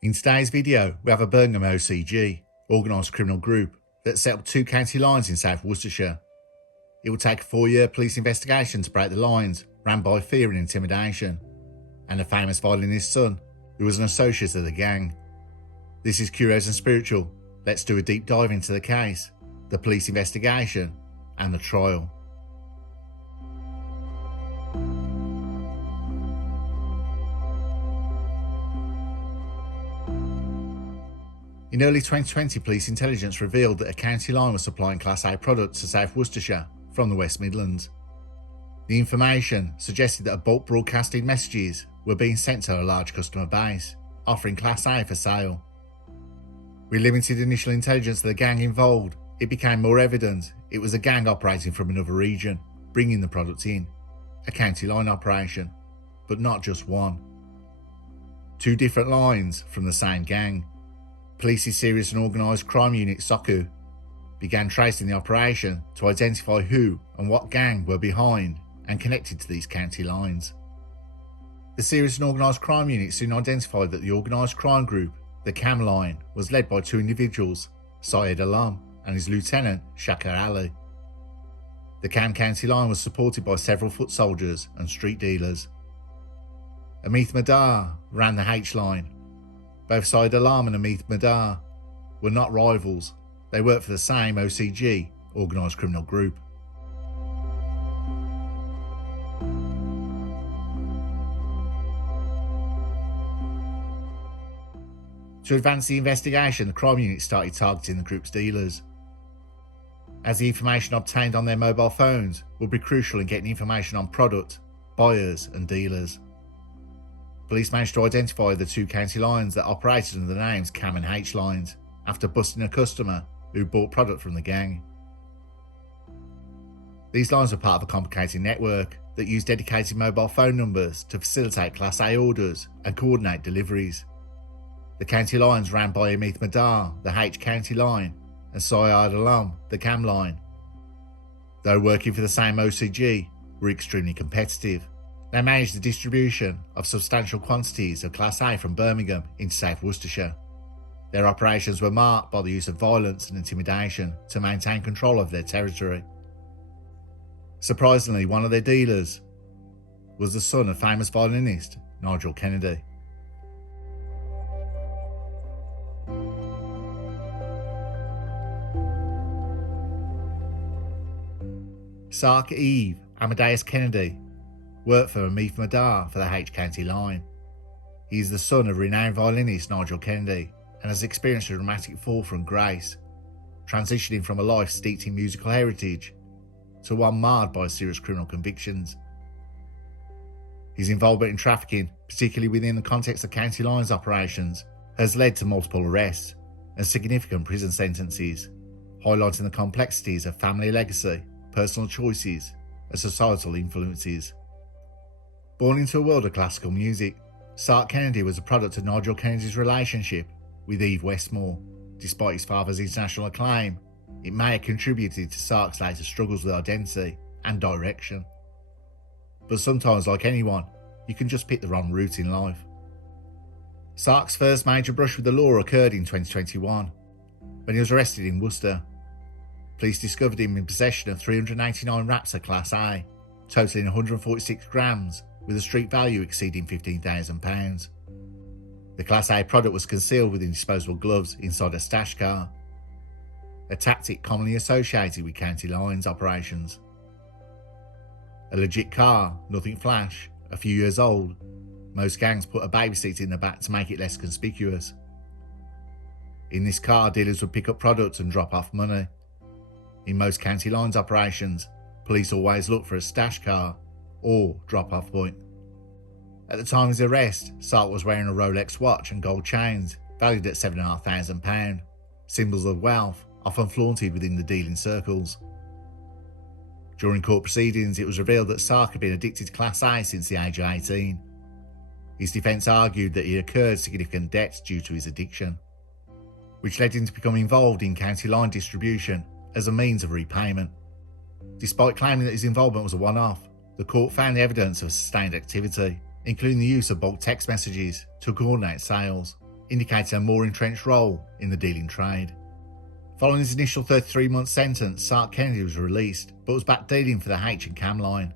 In today's video, we have a Birmingham OCG, organised criminal group, that set up 2 county lines in South Worcestershire. It will take a 4-year police investigation to break the lines, ran by fear and intimidation, and a famous violinist's son, who was an associate of the gang. This is Curios&Spiritual. Let's do a deep dive into the case, the police investigation, and the trial. In early 2020, police intelligence revealed that a county line was supplying Class A products to South Worcestershire from the West Midlands. The information suggested that bulk broadcasting messages were being sent to a large customer base, offering Class A for sale. With limited initial intelligence of the gang involved, it became more evident it was a gang operating from another region, bringing the product in, a county line operation, but not just one. 2 different lines from the same gang. Police's Serious and Organised Crime Unit SOCU began tracing the operation to identify who and what gang were behind and connected to these county lines. The Serious and Organised Crime Unit soon identified that the organised crime group, the CAM line, was led by 2 individuals, Syed Alam and his lieutenant Shakar Ali. The CAM county line was supported by several foot soldiers and street dealers. Amit Madar ran the H line. Both Syed Alam and Amit Madar were not rivals. They worked for the same OCG, organised criminal group. To advance the investigation, the crime unit started targeting the group's dealers, as the information obtained on their mobile phones would be crucial in getting information on product, buyers and dealers. Police managed to identify the 2 county lines that operated under the names CAM and H lines after busting a customer who bought product from the gang. These lines were part of a complicated network that used dedicated mobile phone numbers to facilitate Class A orders and coordinate deliveries. The county lines ran by Amit Madar, the H county line, and Syed Alam, the CAM line. Though working for the same OCG, were extremely competitive. They managed the distribution of substantial quantities of Class A from Birmingham into South Worcestershire. Their operations were marked by the use of violence and intimidation to maintain control of their territory. Surprisingly, one of their dealers was the son of famous violinist Nigel Kennedy. Sark Eve Amadeus Kennedy worked for Amit Madar for the H County line. He is the son of renowned violinist Nigel Kennedy and has experienced a dramatic fall from grace, transitioning from a life steeped in musical heritage to one marred by serious criminal convictions. His involvement in trafficking, particularly within the context of county lines operations, has led to multiple arrests and significant prison sentences, highlighting the complexities of family legacy, personal choices and societal influences. Born into a world of classical music, Sark Kennedy was a product of Nigel Kennedy's relationship with Eve Westmore. Despite his father's international acclaim, it may have contributed to Sark's later struggles with identity and direction. But sometimes, like anyone, you can just pick the wrong route in life. Sark's first major brush with the law occurred in 2021, when he was arrested in Worcester. Police discovered him in possession of 389 wraps of Class A, totaling 146 grams, with a street value exceeding £15,000. The Class A product was concealed within disposable gloves inside a stash car, a tactic commonly associated with county lines operations. A legit car, nothing flash, a few years old. Most gangs put a baby seat in the back to make it less conspicuous. In this car, dealers would pick up products and drop off money. In most county lines operations, police always look for a stash car or drop-off point. At the time of his arrest, Sark was wearing a Rolex watch and gold chains valued at £7,500, symbols of wealth often flaunted within the dealing circles. During court proceedings, it was revealed that Sark had been addicted to Class A since the age of 18. His defence argued that he incurred significant debts due to his addiction, which led him to become involved in county line distribution as a means of repayment. Despite claiming that his involvement was a one-off, the court found the evidence of sustained activity, including the use of bulk text messages to coordinate sales. indicating a more entrenched role in the dealing trade. Following his initial 33-month sentence, Sark Kennedy was released, but was back dealing for the H&CAM line.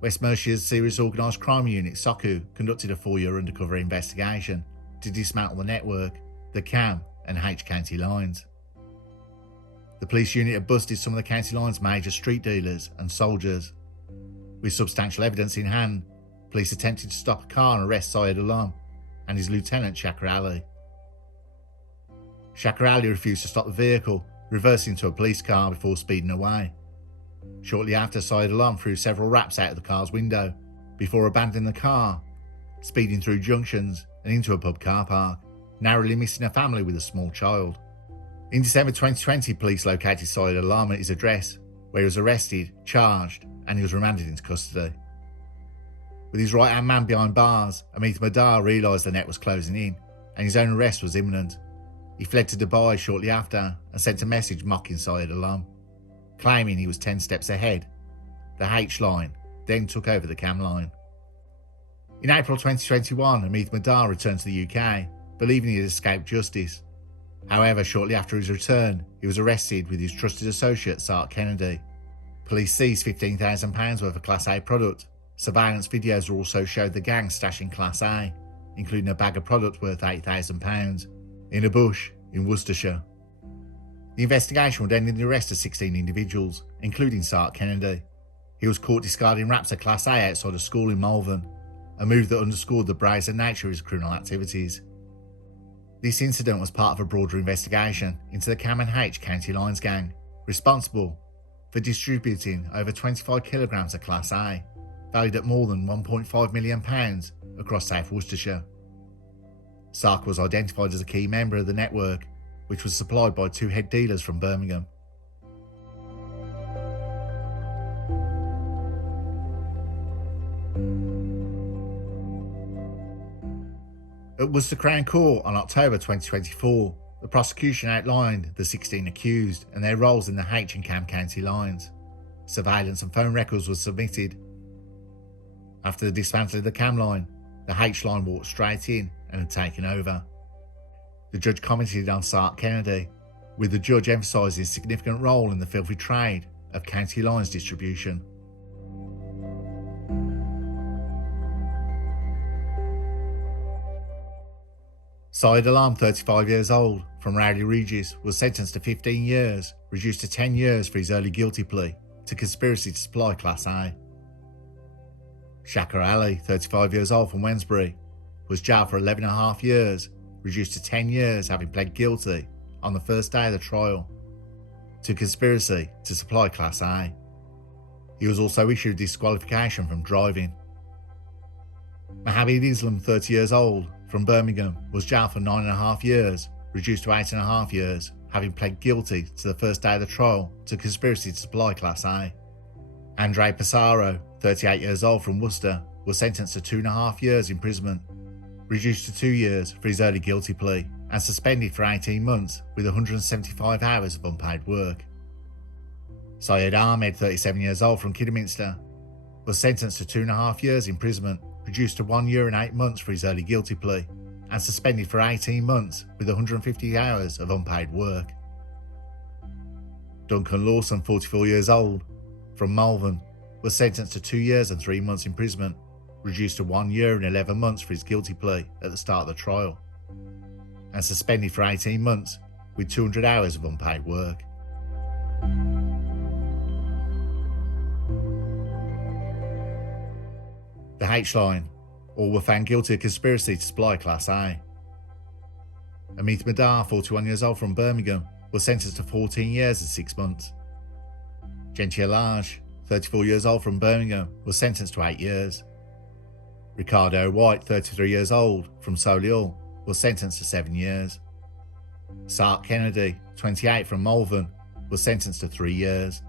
West Mercia's Serious Organised Crime Unit, SOCU, conducted a 4-year undercover investigation to dismantle the network, the CAM and H County lines. The police unit had busted some of the county line's major street dealers and soldiers. With substantial evidence in hand, police attempted to stop a car and arrest Syed Alam and his lieutenant Shakir Ali. Shakir Ali refused to stop the vehicle, reversing into a police car before speeding away. Shortly after, Syed Alam threw several raps out of the car's window before abandoning the car, speeding through junctions and into a pub car park, narrowly missing a family with a small child. In December 2020, police located Syed Alam at his address, where he was arrested, charged, and he was remanded into custody. With his right-hand man behind bars, Amit Madar realised the net was closing in, and his own arrest was imminent. He fled to Dubai shortly after and sent a message mocking Syed Alam, claiming he was 10 steps ahead. The H line then took over the CAM line. In April 2021, Amit Madar returned to the UK, believing he had escaped justice. However, shortly after his return, he was arrested with his trusted associate Sark Kennedy. Police seized £15,000 worth of Class A product. Surveillance videos also showed the gang stashing Class A, including a bag of product worth £8,000, in a bush in Worcestershire. The investigation would end in the arrest of 16 individuals, including Sark Kennedy. He was caught discarding wraps of Class A outside a school in Malvern, a move that underscored the brazen nature of his criminal activities. This incident was part of a broader investigation into the Cam and H County Lines gang, responsible for distributing over 25 kilograms of Class A, valued at more than £1.5 million across South Worcestershire. Sark was identified as a key member of the network, which was supplied by 2 head dealers from Birmingham. At Worcester Crown Court on October 2024, the prosecution outlined the 16 accused and their roles in the H and Cam County lines. Surveillance and phone records were submitted. After the dismantling of the Cam line, the H line walked straight in and had taken over. The judge commented on Sark Kennedy, with the judge emphasising his significant role in the filthy trade of county lines distribution. Syed Alam, 35 years old, from Rowley Regis, was sentenced to 15 years, reduced to 10 years for his early guilty plea to conspiracy to supply Class A. Shakir Ali, 35 years old, from Wednesbury, was jailed for 11.5 years, reduced to 10 years having pled guilty on the first day of the trial to conspiracy to supply Class A. He was also issued disqualification from driving. Mohammed Islam, 30 years old, from Birmingham, was jailed for 9.5 years, reduced to 8.5 years, having pled guilty to the first day of the trial to conspiracy to supply Class A. Andre Passaro, 38 years old, from Worcester, was sentenced to 2.5 years imprisonment, reduced to 2 years for his early guilty plea, and suspended for 18 months with 175 hours of unpaid work. Syed Ahmed, 37 years old, from Kidderminster, was sentenced to 2.5 years imprisonment, reduced to 1 year and 8 months for his early guilty plea, and suspended for 18 months with 150 hours of unpaid work. Duncan Lawson, 44 years old, from Malvern, was sentenced to 2 years and 3 months imprisonment, reduced to 1 year and 11 months for his guilty plea at the start of the trial, and suspended for 18 months with 200 hours of unpaid work. The H-line, all were found guilty of conspiracy to supply Class A. Amit Madar, 41 years old, from Birmingham, was sentenced to 14 years and 6 months. Gentil Lage, 34 years old, from Birmingham, was sentenced to 8 years. Ricardo White, 33 years old, from Solihull, was sentenced to 7 years. Sark Kennedy, 28, from Malvern, was sentenced to 3 years,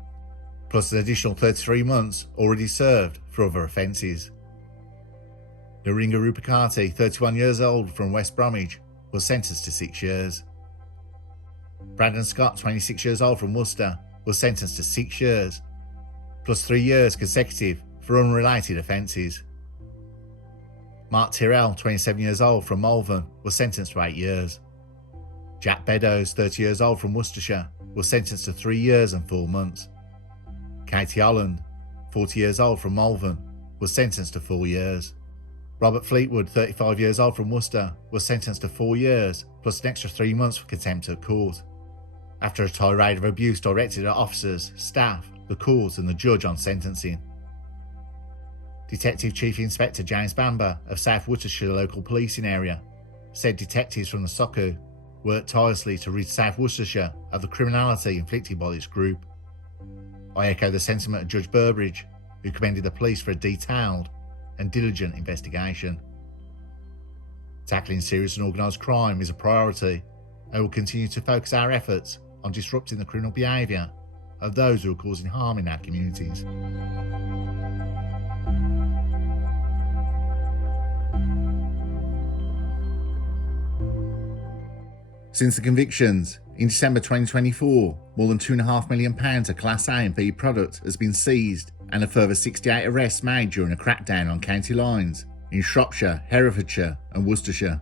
plus an additional 33 months already served for other offences. Naringa Rupakati, 31 years old, from West Bromwich, was sentenced to 6 years. Brandon Scott, 26 years old, from Worcester, was sentenced to 6 years, plus 3 years consecutive for unrelated offences. Mark Tyrrell, 27 years old from Malvern, was sentenced to 8 years. Jack Beddoes, 30 years old from Worcestershire, was sentenced to 3 years and 4 months. Katie Holland, 40 years old from Malvern, was sentenced to 4 years. Robert Fleetwood, 35 years old from Worcester, was sentenced to 4 years plus an extra 3 months for contempt of court, after a tirade of abuse directed at officers, staff, the court and the judge on sentencing. Detective Chief Inspector James Bamber of South Worcestershire Local Policing Area said detectives from the SOCU worked tirelessly to rid South Worcestershire of the criminality inflicted by this group. I echo the sentiment of Judge Burbridge, who commended the police for a detailed and diligent investigation. Tackling serious and organised crime is a priority, and will continue to focus our efforts on disrupting the criminal behaviour of those who are causing harm in our communities. Since the convictions, in December 2024, more than £2.5 million of Class A and B product has been seized, and a further 68 arrests made during a crackdown on county lines in Shropshire, Herefordshire and Worcestershire.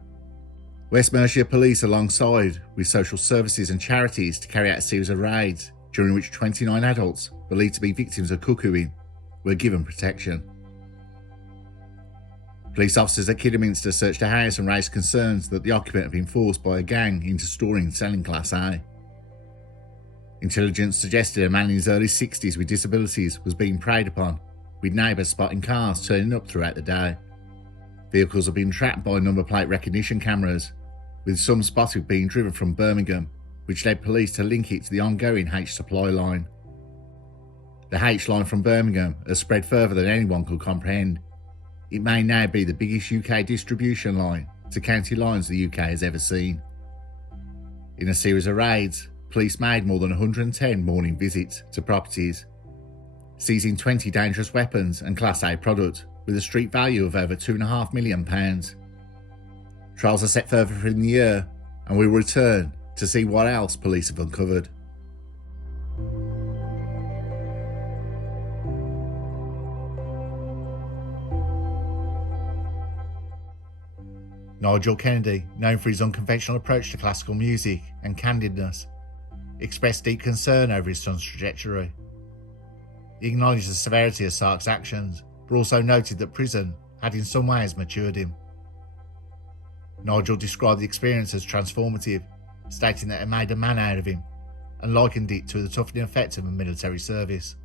West Mercia Police, alongside with social services and charities, to carry out a series of raids during which 29 adults believed to be victims of cuckooing were given protection. Police officers at Kidderminster searched a house and raised concerns that the occupant had been forced by a gang into storing and selling Class A. Intelligence suggested a man in his early 60s with disabilities was being preyed upon, with neighbours spotting cars turning up throughout the day. Vehicles have been tracked by number plate recognition cameras, with some spotted being driven from Birmingham, which led police to link it to the ongoing H supply line. The H line from Birmingham has spread further than anyone could comprehend. It may now be the biggest UK distribution line to county lines the UK has ever seen. In a series of raids, police made more than 110 morning visits to properties, seizing 20 dangerous weapons and Class A product with a street value of over £2.5 million. Trials are set further in the year, and we will return to see what else police have uncovered. Nigel Kennedy, known for his unconventional approach to classical music and candidness, expressed deep concern over his son's trajectory. He acknowledged the severity of Sark's actions, but also noted that prison had in some ways matured him. Nigel described the experience as transformative, stating that it made a man out of him, and likened it to the toughening effect of a military service.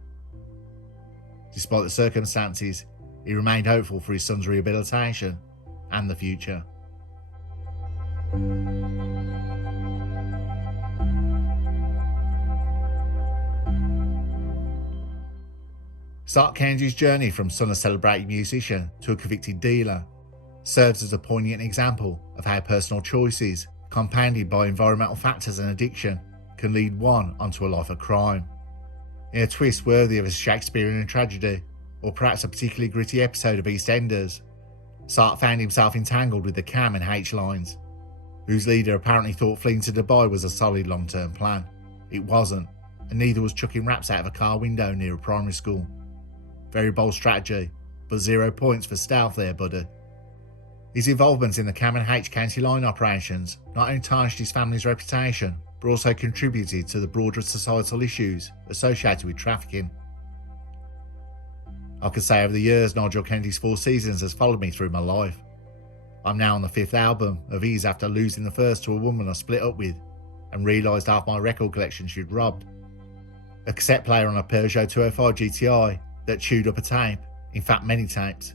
Despite the circumstances, he remained hopeful for his son's rehabilitation and the future. Sark Kennedy's journey from son of celebrated musician to a convicted dealer serves as a poignant example of how personal choices, compounded by environmental factors and addiction, can lead one onto a life of crime. In a twist worthy of a Shakespearean tragedy, or perhaps a particularly gritty episode of EastEnders, Sark found himself entangled with the Cam and H lines, whose leader apparently thought fleeing to Dubai was a solid long-term plan. It wasn't, and neither was chucking raps out of a car window near a primary school. Very bold strategy, but 0 points for stealth there, buddy. His involvement in the Cam and H county line operations not only tarnished his family's reputation, but also contributed to the broader societal issues associated with trafficking. I could say over the years Nigel Kennedy's 4 seasons has followed me through my life. I'm now on the 5th album of his after losing the first to a woman I split up with and realised half my record collection she'd robbed. A cassette player on a Peugeot 205 GTI that chewed up a tape, in fact many tapes.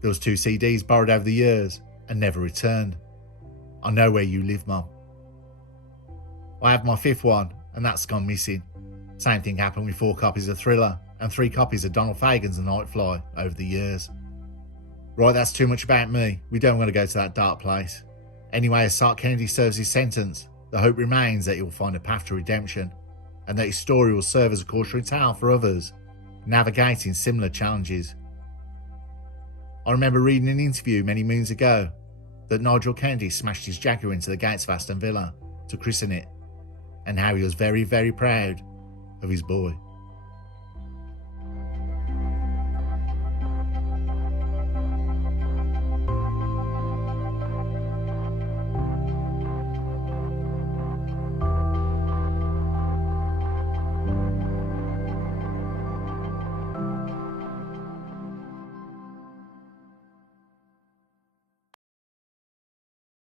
There was 2 CDs borrowed over the years and never returned. I know where you live, Mum. I have my 5th one and that's gone missing. Same thing happened with 4 copies of Thriller and 3 copies of Donald Fagen's The Nightfly over the years. Right, that's too much about me. We don't want to go to that dark place. Anyway, as Sark Kennedy serves his sentence, the hope remains that he will find a path to redemption, and that his story will serve as a cautionary tale for others navigating similar challenges. I remember reading an interview many moons ago that Nigel Kennedy smashed his Jaguar into the gates of Aston Villa to christen it, and how he was very, very proud of his boy.